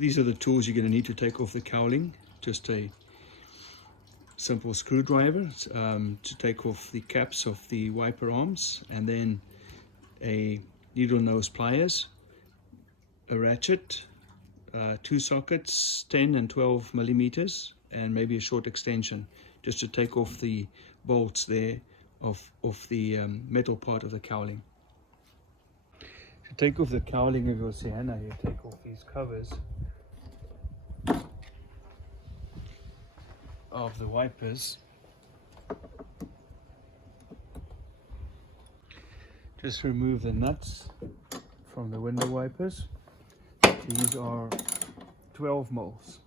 These are the tools you're going to need to take off the cowling. Just a simple screwdriver to take off the caps of the wiper arms, and then a needle nose pliers, a ratchet, 2 sockets, 10 and 12 millimeters, and maybe a short extension just to take off the bolts there of the metal part of the cowling. To take off the cowling of your Sienna, you take off these covers of the wipers. Just remove the nuts from the window wipers. These are 12 mils.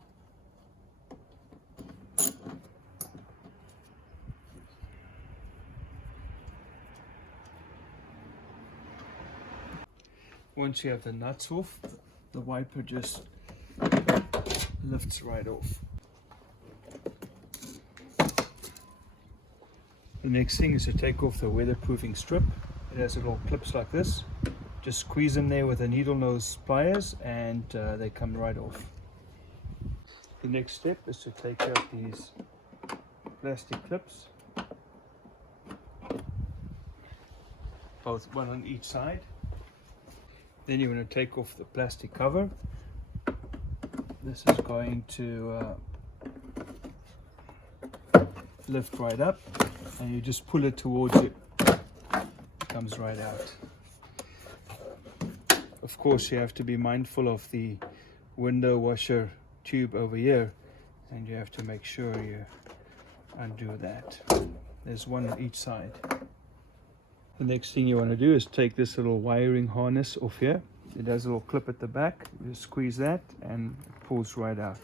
Once you have the nuts off, the wiper just lifts right off. The next thing is to take off the weatherproofing strip. It has little clips like this. Just squeeze them there with the needle nose pliers and they come right off. The next step is to take out these plastic clips, one on each side. Then you're going to take off the plastic cover. This is going to lift right up, and you just pull it towards you. It comes right out. Of course, you have to be mindful of the window washer tube over here, and you have to make sure you undo that. There's one on each side. The next thing you want to do is take this little wiring harness off here. It has a little clip at the back. You just squeeze that and it pulls right out.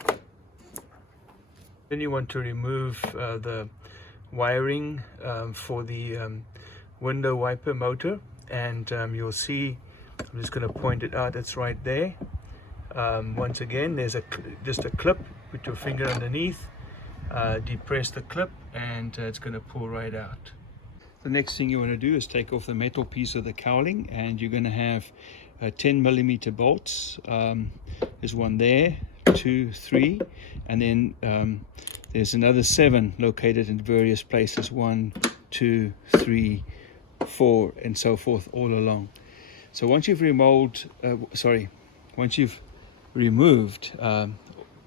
Then you want to remove the wiring for the window wiper motor, and you'll see, I'm just going to point it out, it's right there. Once again, there's just a clip. Put your finger underneath, depress the clip, and it's going to pull right out. The next thing you want to do is take off the metal piece of the cowling, and you're going to have 10 millimeter bolts. There's one there, 2, 3, and then there's another 7 located in various places, 1, 2, 3, 4, and so forth all along. So once you've removed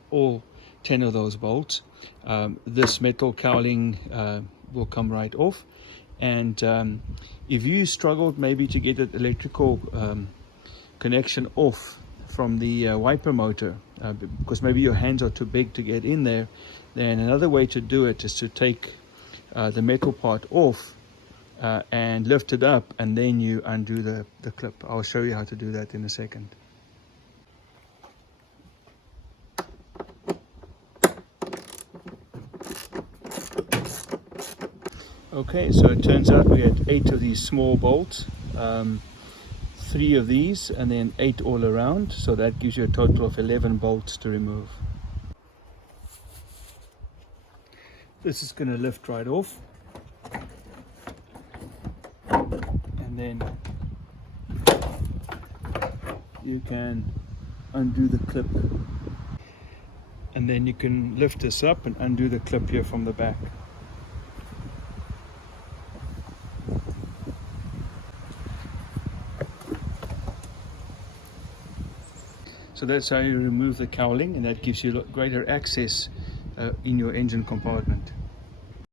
all 10 of those bolts, this metal cowling will come right off. And if you struggled maybe to get an electrical connection off from the wiper motor, because maybe your hands are too big to get in there, then another way to do it is to take the metal part off and lift it up, and then you undo the clip. I'll show you how to do that in a second. Okay, so it turns out we had 8 of these small bolts, 3 of these, and then 8 all around. So that gives you a total of 11 bolts to remove. This is going to lift right off. And then you can undo the clip. And then you can lift this up and undo the clip here from the back. So that's how you remove the cowling, and that gives you greater access in your engine compartment.